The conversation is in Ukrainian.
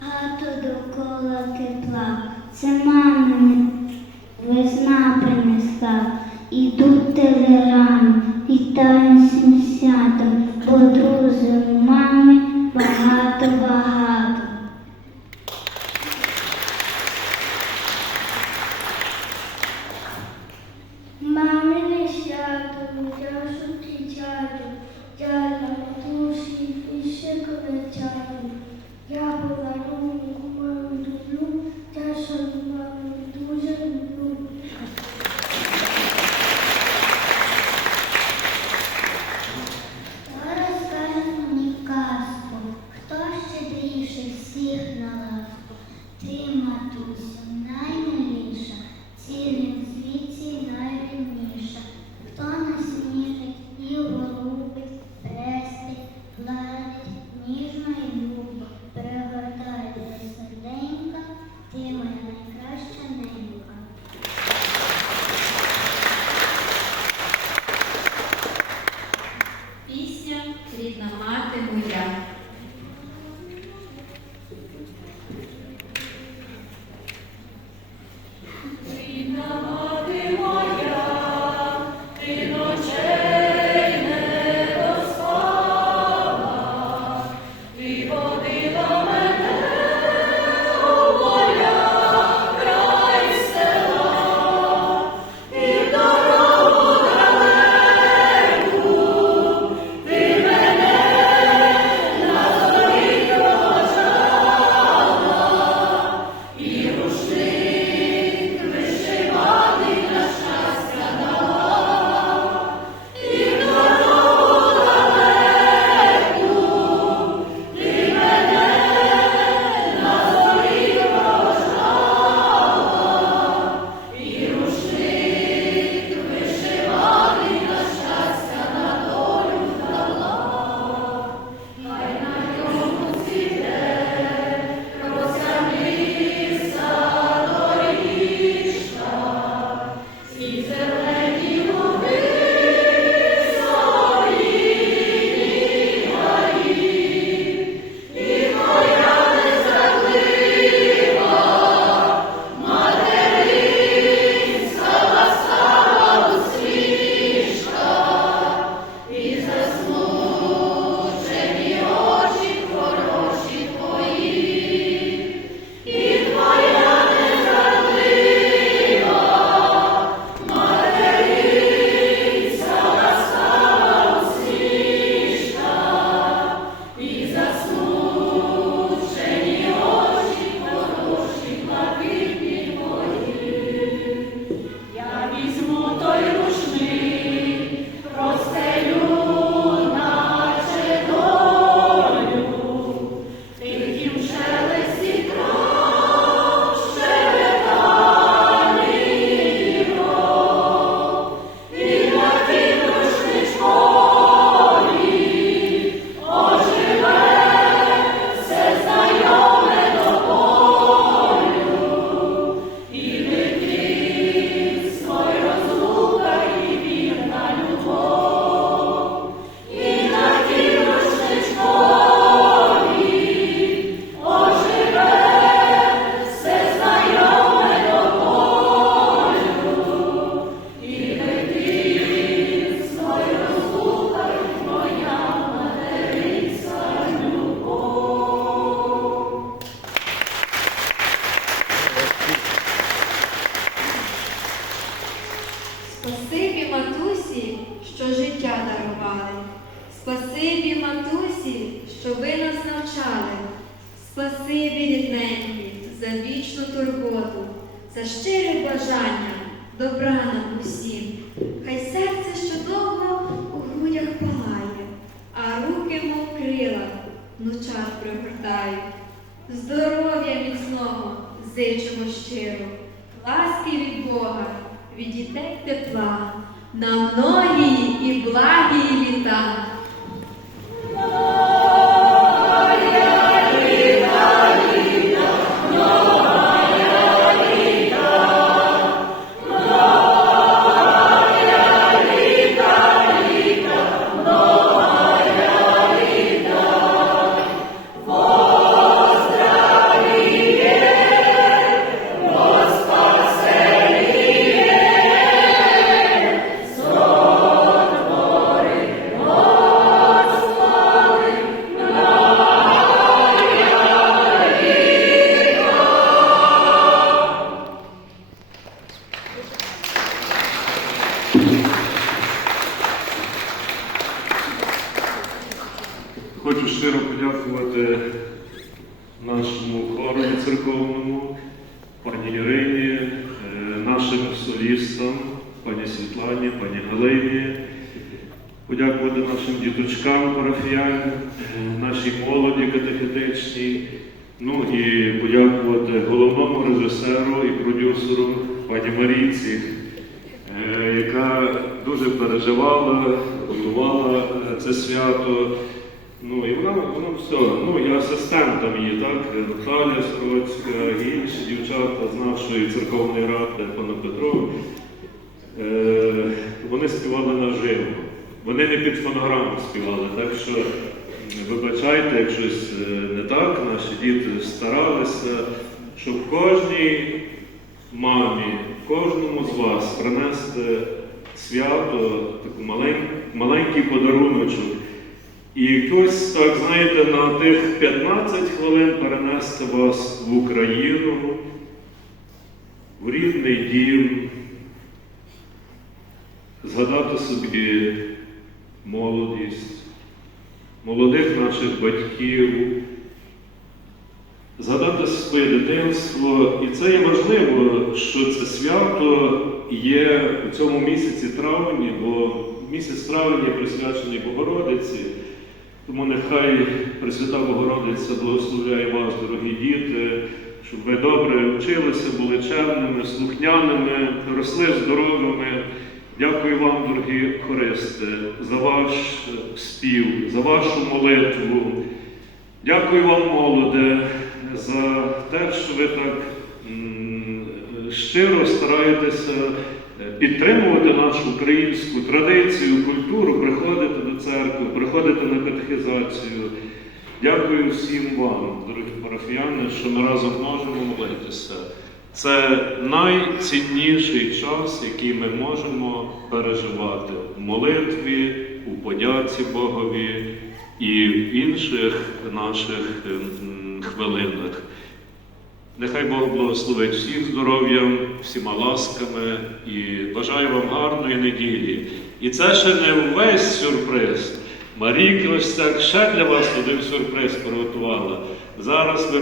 Гато довкола тепла, це мама весна принесла, і тут телеран, і танцем сядом, подрузом мам. спасибі, рідненький, за вічну турботу, за щире бажання добра нам усім. Хай серце що довго у грудях палає, а руки, мов крила, ночах пригортають. Здоров'я міцного зичимо щиро, ласки від Бога, від дітей тепла, на многії і благі літа. Нашому хору церковному, пані Ірині, е, нашим солістам, пані Світлані, пані Галині, подякувати нашим діточкам парафіянам, е, нашій молоді катехетичній, ну і подякувати головному режисеру і продюсеру пані Марійці, е, яка дуже переживала, готувала це свято. Ну і вона, вона все. Ну і асистентом її, так, Наталя Сороцька, і інші дівчата з нашої церковної ради, пана Петро. Е, вони співали наживо. Вони не під фонограму співали, так що вибачайте, як щось е, не так, наші діти старалися, щоб кожній мамі, кожному з вас принести свято, малень, маленький подаруночок. І якось, так, знаєте, на тих 15 хвилин перенести вас в Україну, в рідний дім, згадати собі молодість, молодих наших батьків, згадати своє дитинство. І це є важливо, що це свято є у цьому місяці травні, бо місяць травень є присвячений Богородиці. Тому нехай Пресвята Богородиця благословляє вас, дорогі діти, щоб ви добре вчилися, були чемними, слухняними, росли здоровими. Дякую вам, дорогі хористи, за ваш спів, за вашу молитву. Дякую вам, молоде, за те, що ви так щиро стараєтеся підтримувати нашу українську традицію, культуру, приходити до церкви, приходити на катехізацію. Дякую всім вам, дорогі парафіяни, що ми разом можемо молитися. Це найцінніший час, який ми можемо переживати в молитві, у подяці Богові і в інших наших ем, хвилинах. Нехай Бог благословить всіх здоров'ям, всіма ласками і бажаю вам гарної неділі. І це ще не весь сюрприз. Марійка ось так ще для вас один сюрприз приготувала. Зараз ви